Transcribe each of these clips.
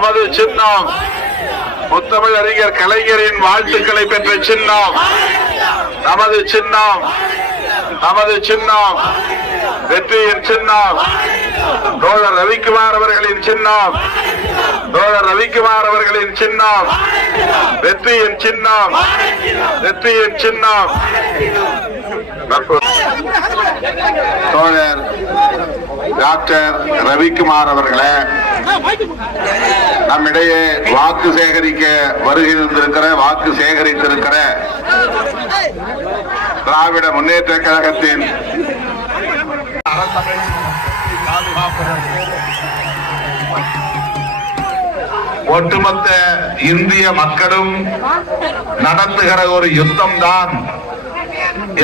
நமது சின்னம் முத்தமிழ் அறிஞர் கலைஞரின் வாழ்த்துக்களை பெற்ற சின்னம் நமது சின்னம். நமது சின்னம் வெற்றியின் சின்னம். தோழர் ரவிக்குமார் அவர்களின் சின்னம். தோழர் ரவிக்குமார் அவர்களின் சின்னம் வெற்றியின் சின்னம். வெற்றியின் சின்னம். தோழர் டாக்டர் ரவிக்குமார் அவர்களே, நம்மிடையே வாக்கு சேகரிக்க வருகை தந்திருக்கிற, வாக்கு சேகரித்திருக்கிற திராவிட முன்னேற்ற கழகத்தின் ஒட்டுமொத்த இந்திய மக்களும் நடத்துகிற ஒரு யுத்தம் தான்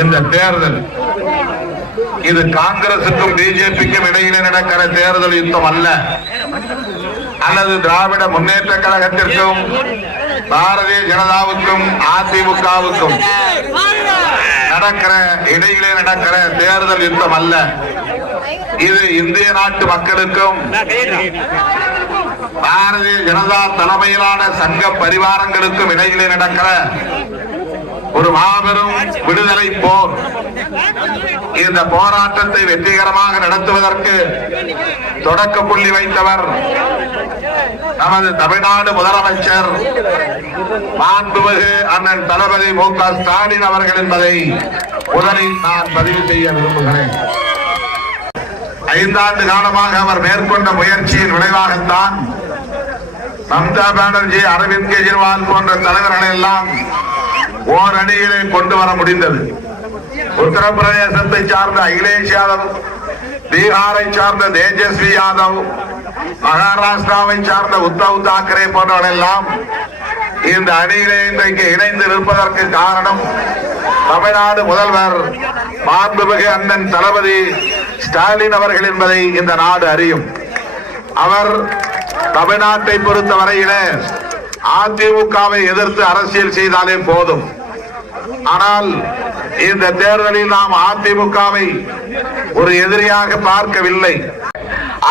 இந்த தேர்தல். இது காங்கிரசுக்கும் பிஜேபிக்கும் இடையிலே நடக்கிற தேர்தல் யுத்தம் அல்ல, அல்லது திராவிட முன்னேற்ற கழகத்திற்கும் பாரதிய ஜனதாவுக்கும் அதிமுகவுக்கும் இடையிலே நடக்கிற தேர்தல் யுத்தம் அல்ல. இது இந்திய நாட்டு மக்களுக்கும் பாரதிய ஜனதா தலைமையிலான சங்க பரிவாரங்களுக்கும் இடையிலே நடக்கிற ஒரு மாபெரும் விடுதலை போர். இந்த போராட்டத்தை வெற்றிகரமாக நடத்துவதற்கு தொடக்க புள்ளி வைத்தவர் நமது தமிழ்நாடு முதலமைச்சர் மாண்புமிகு அண்ணன் தளபதி மு.க. ஸ்டாலின் அவர்கள் என்பதை முதலில் நான் பதிவு செய்ய விரும்புகிறேன். 5 ஆண்டு காலமாக அவர் மேற்கொண்ட முயற்சியின் விளைவாகத்தான் மம்தா பானர்ஜி, அரவிந்த் கெஜ்ரிவால் போன்ற தலைவர்களை எல்லாம் ஓரணியிலே கொண்டு வர முடிந்தது. உத்தரப்பிரதேசத்தை சார்ந்த அகிலேஷ் யாதவ், பீகாரை சார்ந்த தேஜஸ்வி யாதவ், மகாராஷ்டிராவை சார்ந்த உத்தவ் தாக்கரே போன்றவர்கள் எல்லாம் இந்த அணியிலே இன்றைக்கு இணைந்து இருப்பதற்கு காரணம் தமிழ்நாடு முதல்வர் மாண்புமிகு அண்ணன் தளபதி ஸ்டாலின் அவர்கள் என்பதை இந்த நாடு அறியும். அவர் தமிழ்நாட்டை பொறுத்த வரையிலே அதிமுகவை எதிர்த்து அரசியல் செய்தாலே போதும். ஆனால் இந்த தேர்தலில் நாம் அதிமுகவை ஒரு எதிரியாக பார்க்கவில்லை.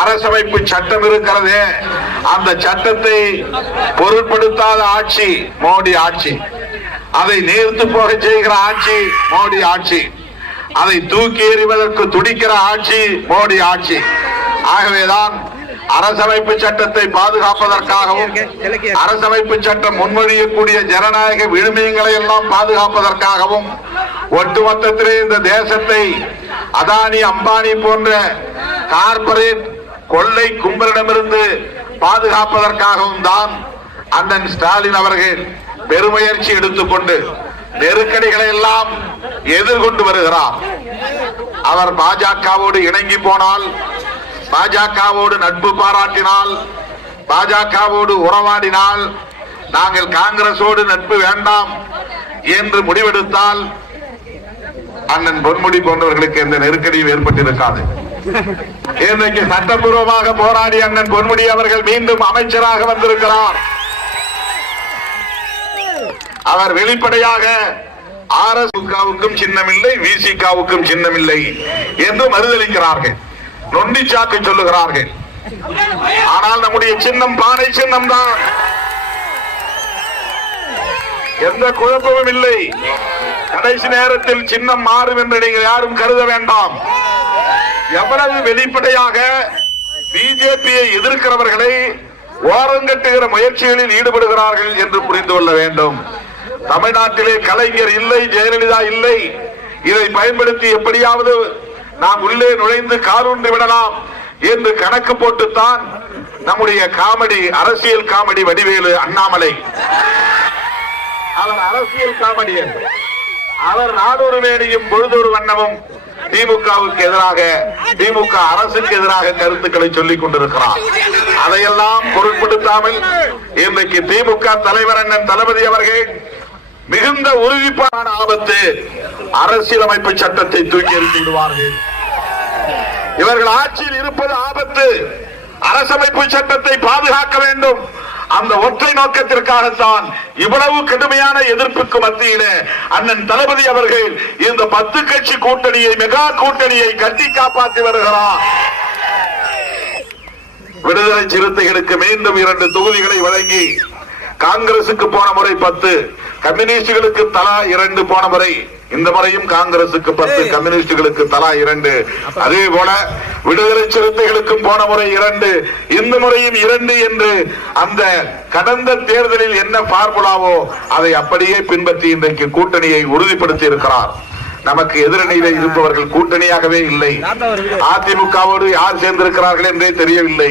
அரசமைப்பு சட்டம் இருக்கிறதே, அந்த சட்டத்தை பொருட்படுத்தாத ஆட்சி மோடி ஆட்சி. அதை நீர்த்து போக செய்கிற ஆட்சி மோடி ஆட்சி. அதை தூக்கி எறிவதற்கு துடிக்கிற ஆட்சி மோடி ஆட்சி. ஆகவேதான் அரசமைப்பு சட்டத்தை பாதுகாப்பதற்காகவும் அரசமைப்பு சட்டம் முன்மொழியக்கூடிய ஜனநாயக விழுமியங்களை எல்லாம் பாதுகாப்பதற்காகவும் ஒட்டுமொத்தத்திலே இந்த தேசத்தை அதானி, அம்பானி போன்ற கார்பரேட் கொள்ளை கும்பலிடமிருந்து பாதுகாப்பதற்காகவும் தான் அண்ணன் ஸ்டாலின் அவர்கள் பெருமுயற்சி எடுத்துக்கொண்டு நெருக்கடிகளை எல்லாம் எதிர்கொண்டு வருகிறார். அவர் பாஜகவோடு இணங்கி போனால், பாஜகவோடு நட்பு பாராட்டினால், பாஜகவோடு உறவாடினால், நாங்கள் காங்கிரசோடு நட்பு வேண்டாம் என்று முடிவெடுத்தால் அண்ணன் பொன்முடி போன்றவர்களுக்கு எந்த நெருக்கடியும் ஏற்பட்டிருக்காது. இன்றைக்கு சட்டப்பூர்வமாக போராடி அண்ணன் பொன்முடி அவர்கள் மீண்டும் அமைச்சராக வந்திருக்கிறார். அவர் வெளிப்படையாக RSUவுக்கும் சின்னமில்லை, VCKவுக்கும் சின்னமில்லை என்று மறுதளிக்கிறார்கள், நொண்டி சாக்கு சொல்லுகிறார்கள். ஆனால் நம்முடைய சின்னம் பானை சின்னம் தான், எந்த குழப்பமும் இல்லை. கடைசி நேரத்தில் சின்னம் மாறும் என்று நீங்கள் யாரும் கருத வேண்டாம். எவ்வளவு வெளிப்படையாக பிஜேபியை எதிர்க்கிறவர்களை ஓரங்கட்டுகிற முயற்சிகளில் ஈடுபடுகிறார்கள் என்று புரிந்து கொள்ள வேண்டும். தமிழ்நாட்டிலே கலைஞர் இல்லை, ஜெயலலிதா இல்லை. இதை பயன்படுத்தி எப்படியாவது நாம் உள்ளே நுழைந்து காலூன்றி விடலாம் என்று கணக்கு போட்டுத்தான் நம்முடைய காமெடி, அரசியல் காமெடி வடிவேலு அண்ணாமலை, அவர் அரசியல் காமெடியன். அவர் நாடொரு மேனியும் பொழுதொரு வண்ணமும் திமுகவுக்கு எதிராக, திமுக அரசுக்கு எதிராக கருத்துக்களை சொல்லிக் கொண்டிருக்கிறார். அதையெல்லாம் பொருட்படுத்தாமல் இன்றைக்கு திமுக தலைவர் அண்ணன் தளபதி அவர்கள் மிகுந்த உறுதிப்பான ஆபத்து, அரசியலமைப்பு சட்டத்தை தூக்கி எறிந்து விடுவார்கள். இவர்கள் ஆட்சியில் இருப்பது ஆபத்து. அரசமைப்பு சட்டத்தை பாதுகாக்க வேண்டும். அந்த ஒற்றை நோக்கத்திற்காகத்தான் இவ்வளவு கடுமையான எதிர்ப்புக்கு மத்தியிலே அண்ணன் தளபதி அவர்கள் இந்த 10 கட்சி கூட்டணியை, மெகா கூட்டணியை கட்டி காப்பாற்றி வருகிறார். விடுதலை சிறுத்தைகளுக்கு மீண்டும் 2 தொகுதிகளை வழங்கி காங்கிரசுக்கு போன முறை 10, கம்யூனிஸ்டுகளுக்கு தலா 2 போன முறை, இந்த முறையும் காங்கிரசுக்கு 10, கம்யூனிஸ்டுகளுக்கு தலா 2. அதே போல விடுதலை சிறுத்தைகளுக்கும் போன முறை 2, இந்த முறையும் 2 என்று அந்த கடந்த தேர்தலில் என்ன பார்முலாவோ அதை அப்படியே பின்பற்றி இன்றைக்கு கூட்டணியை உறுதிப்படுத்தி இருக்கிறார். நமக்கு எதிரணியில இருப்பவர்கள் கூட்டணியாகவே இல்லை. அதிமுகவோடு யார் சேர்ந்திருக்கிறார்கள் என்றே தெரியவில்லை.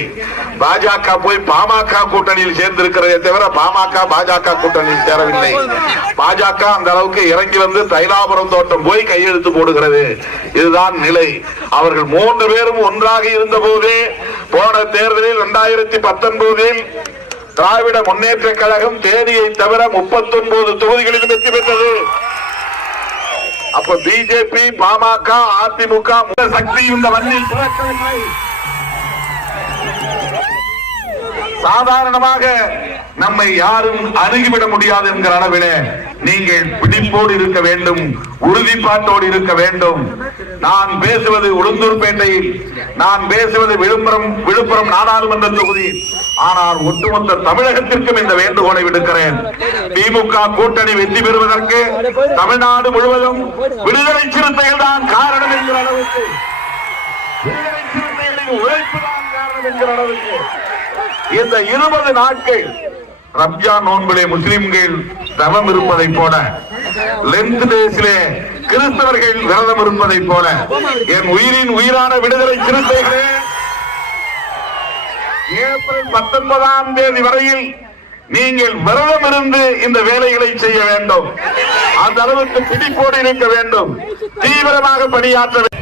பாஜக போய் பாமக கூட்டணியில் சேர்ந்திருக்கிறதே தவிர பாமக பாஜக கூட்டணியில் சேரவில்லை. பாஜக அந்த அளவுக்கு இறங்கி வந்து தைலாபுரம் தோட்டம் போய் கையெழுத்து போடுகிறது. இதுதான் நிலை. அவர்கள் 3 பேரும் ஒன்றாக இருந்த போதே போன தேர்தலில் 2019 திராவிட முன்னேற்ற கழகம் தேதியை தவிர 39 தொகுதிகளில் வெற்றி பெற்றது. அப்ப பிஜேபி, பாமக, அதிமுக சக்தி இந்த மண்ணில் சாதாரணமாக நம்மை யாரும் அணுகிவிட முடியாது என்கிற அளவிலே நீங்கள் பிடிப்போடு இருக்க வேண்டும், உறுதிப்பாட்டோடு இருக்க வேண்டும். நான் பேசுவது உளுந்தூர்பேட்டையில், நான் பேசுவது விழுப்புரம் நாடாளுமன்ற தொகுதி. ஆனால் ஒட்டுமொத்த தமிழகத்திற்கும் இந்த வேண்டுகோளை விடுக்கிறேன். திமுக கூட்டணி வெற்றி பெறுவதற்கு தமிழ்நாடு முழுவதும் விடுதலை சிறுத்தைகள் தான் காரணம் என்கிற அளவுக்கு, விடுதலை சிறுத்தைகளின் உழைப்பு தான் காரணம் என்கிற அளவுக்கு இந்த 20 நாட்கள் ரம்ஜான் நோன்பிலே முஸ்லிம்கள் தவம் இருப்பதை போல, லென்த் டேஸிலே கிறிஸ்தவர்கள் விரதம் இருப்பதை போல, என் உயிரின் உயிரான விடுதலை சிறுத்தைகளே, ஏப்ரல் 19ஆம் தேதி வரையில் நீங்கள் விரதம் இருந்து இந்த வேலைகளை செய்ய வேண்டும். அந்த அளவுக்கு பிடிப்போடு இருக்க வேண்டும், தீவிரமாக பணியாற்ற வேண்டும்.